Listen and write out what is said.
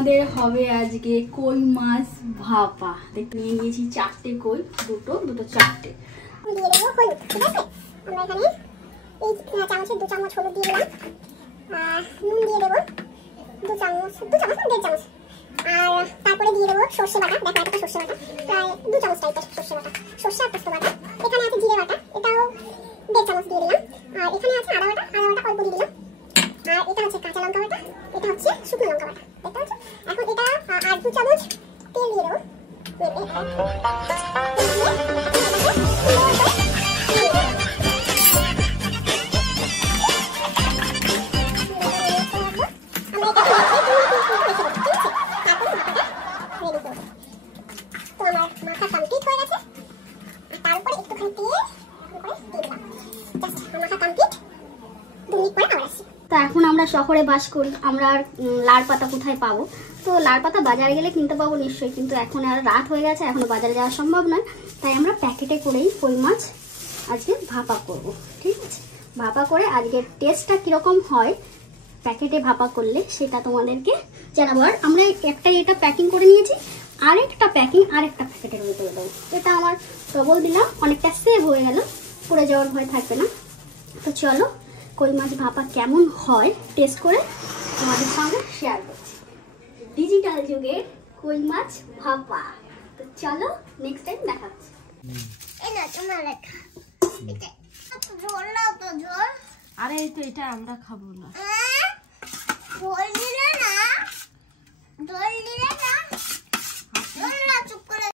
আমাদের হবে আজকে কই মাছ ভাপা। দেখতে নিয়ে নিয়েছি 4টে কই, দুটো 4টে। দিয়ে দেবো হলুদ, ঠিক আছে? আমরা এখানে এই চামচে 2 চামচ হলুদ দিয়ে দিলাম। নুন দিয়ে দেবো 2 চামচ, 2 চামচ না 1.5 চামচ। আর তারপরে দিয়ে দেবো সর্ষে বাটা। দেখো এটা সর্ষে বাটা, প্রায় 2 চামচ টাইপের সর্ষে বাটা, সর্ষে আর পোস্ত বাটা। এখানে আছে জিরে বাটা, এটাও 1.5 চামচ দিয়ে দিলাম। আর এখানে আছে আদা বাটা, অল্প দিয়ে দিলাম। আর এটা হচ্ছে কাঁচা লঙ্কা বাটা, এটা হচ্ছে শুকনো লঙ্কা বাটা, দেখতে পাচ্ছ? এখন এটা আর 2 চামচ তেল দিয়ে দেবো। তো এখন আমরা শহরে বাস করি, আমরা আর লাল পাতা কোথায় পাবো? তো লাল পাতা বাজারে গেলে কিনতে পাবো নিশ্চয়ই, কিন্তু এখন আর রাত হয়ে গেছে, এখনো বাজারে যাওয়া সম্ভব নয়। তাই আমরা প্যাকেটে করেই কই মাছ আজকে ভাপা করব, ঠিক আছে? ভাপা করে আজকের টেস্টটা কীরকম হয় প্যাকেটে ভাপা করলে সেটা তোমাদেরকে জানাবো। আর আমরা এটা প্যাকিং করে নিয়েছি, আরেকটা প্যাকেটের ভিতরে দেবো। এটা আমার ডবল দিলাম, অনেকটা সেভ হয়ে গেল, পড়ে যাওয়ার ভয় থাকবে না। তো চলো কই মাছ ভাপা কেমন হয় টেস্ট করে তোমাদের সঙ্গে শেয়ার করছি। ডিজিটাল যুগে কই মাছ ভাপা। তো চলো নেক্সট টাইম দেখাচ্ছি। এই না তোমার লেখা, এটা ঝোল না, তো ঝোল। আরে এই তো এটা আমরা খাবো না।